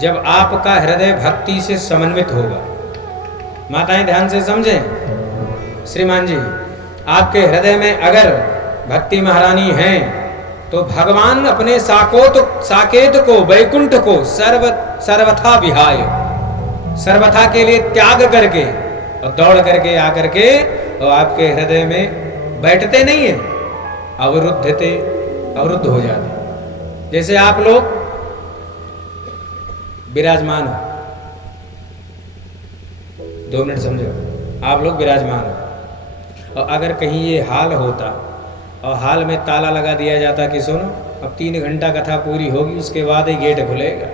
जब आपका हृदय भक्ति से समन्वित होगा। माताएं ध्यान से समझें, श्रीमान जी, आपके हृदय में अगर भक्ति महारानी हैं तो भगवान अपने साकेत को, वैकुंठ को सर्वथा विहाय, सर्वथा के लिए त्याग करके और दौड़ करके आकर के और आपके हृदय में बैठते नहीं है, अवरुद्ध हो जाते। जैसे आप लोग विराजमान हो, 2 मिनट समझो, आप लोग विराजमान हो और अगर कहीं ये हाल होता और हाल में ताला लगा दिया जाता कि सुनो अब 3 घंटा कथा पूरी होगी, उसके बाद ही गेट खुलेगा,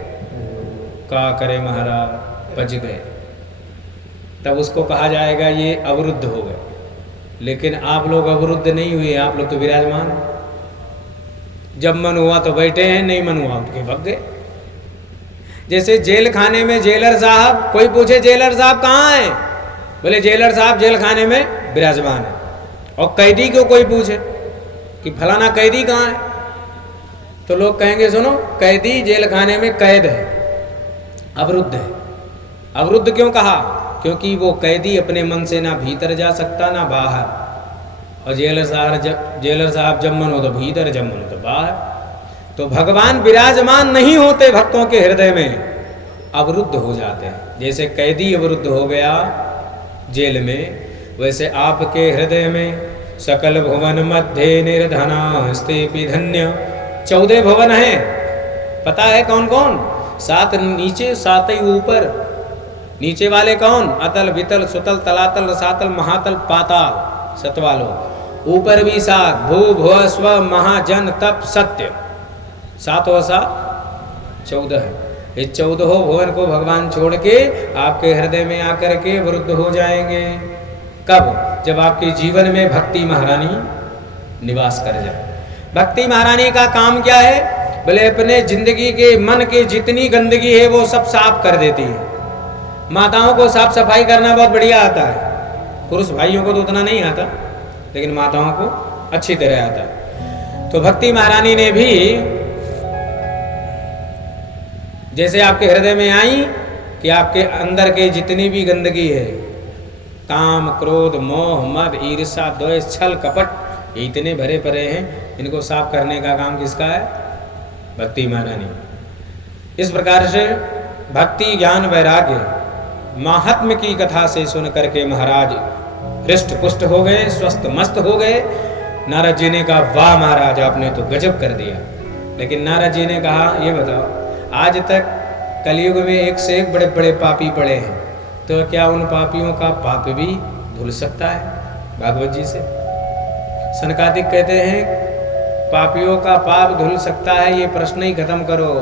का करे महाराज बच गए, तब उसको कहा जाएगा ये अवरुद्ध हो गए। लेकिन आप लोग अवरुद्ध नहीं हुए, आप लोग तो विराजमान हैं। जब मन हुआ तो बैठे हैं, नहीं मन हुआ उठ के भाग गए। जैसे जेल खाने में जेलर साहब, कोई पूछे जेलर साहब कहाँ हैं, बोले जेलर साहब जेल खाने में विराजमान है। और कैदी को कोई पूछे कि फलाना कैदी कहाँ है, तो लोग कहेंगे सुनो कैदी जेल खाने में कैद है, अवरुद्ध है। अवरुद्ध क्यों कहा? क्योंकि वो कैदी अपने मन से ना भीतर जा सकता ना बाहर, और जेलर साहब जब मन हो तो भीतर, जब मन हो तो बाहर। तो भगवान विराजमान नहीं होते भक्तों के हृदय में, अवरुद्ध हो जाते हैं। जैसे कैदी अवरुद्ध हो गया जेल में, वैसे आपके हृदय में सकल भुवन मध्य निर्धनास्ते धन्य, 14 भवन हैं। पता है कौन कौन? 7 नीचे 7 ही ऊपर। नीचे वाले कौन? अतल वितल सुतल तलातल रसातल महातल पाताल, 7 वालों। ऊपर भी 7, भू भुव स्व महाजन तप सत्य, 7 और 7 14 है। ये 14 भुवन को भगवान छोड़ के आपके हृदय में आकर के वरुद्ध हो जाएंगे। कब? जब आपके जीवन में भक्ति महारानी निवास कर जाए। भक्ति महारानी का काम क्या है? बोले अपने जिंदगी के मन के जितनी गंदगी है वो सब साफ कर देती है। माताओं को साफ सफाई करना बहुत बढ़िया आता है, पुरुष भाइयों को तो उतना नहीं आता, लेकिन माताओं को अच्छी तरह आता है। तो भक्ति महारानी ने भी जैसे आपके हृदय में आई कि आपके अंदर के जितनी भी गंदगी है, काम क्रोध मोह मद ईर्ष्या द्वेष छल कपट, ये इतने भरे पड़े हैं, इनको साफ करने का काम किसका है? भक्ति महारानी। इस प्रकार से भक्ति ज्ञान वैराग्य महात्म की कथा से सुन करके महाराज हृष्ट पुष्ट हो गए, स्वस्थ मस्त हो गए। नारद जी ने कहा वाह महाराज आपने तो गजब कर दिया। लेकिन नारद जी ने कहा ये बताओ आज तक कलयुग में एक से एक बड़े बड़े पापी पड़े हैं, तो क्या उन पापियों का पाप भी धुल सकता है? भागवत जी से सनकादिक कहते हैं पापियों का पाप धुल सकता है, ये प्रश्न ही खत्म करो।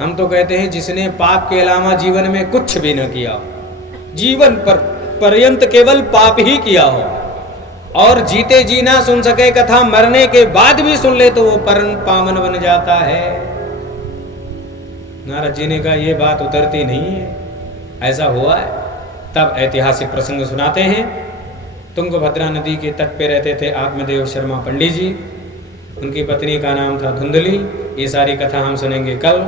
हम तो कहते हैं जिसने पाप के अलावा जीवन में कुछ भी न किया, जीवन पर पर्यंत केवल पाप ही किया हो और जीते जी ना सुन सके कथा, मरने के बाद भी सुन ले तो वो परम पावन बन जाता है। नारद जी ने कहा ये बात उतरती नहीं है, ऐसा हुआ है। तब ऐतिहासिक प्रसंग सुनाते हैं। तुंगभद्रा नदी के तट पे रहते थे आत्मदेव शर्मा पंडित जी, उनकी पत्नी का नाम था धुंधली। ये सारी कथा हम सुनेंगे कल।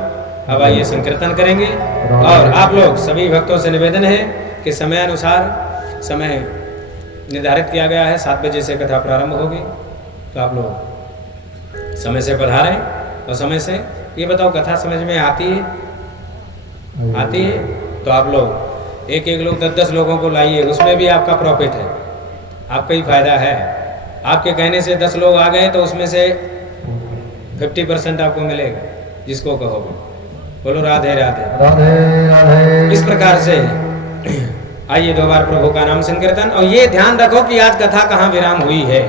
अब आइए संकीर्तन करेंगे। और आप लोग सभी भक्तों से निवेदन है कि समय अनुसार समय निर्धारित किया गया है, 7 बजे से कथा प्रारंभ होगी, तो आप लोग समय से पधारें। और समय से ये बताओ कथा समझ में आती है? आती है तो आप लोग एक लोग 10 लोगों को लाइए, उसमें भी आपका प्रॉफिट है, आपका ही फायदा है। आपके कहने से 10 लोग आ गए तो उसमें से 50% आपको मिलेगा जिसको कहोगे। बोलो राधे राधे राधे राधे। इस प्रकार से आइए 2 बार प्रभु का नाम संकीर्तन। और ये ध्यान रखो कि आज कथा कहाँ विराम हुई है।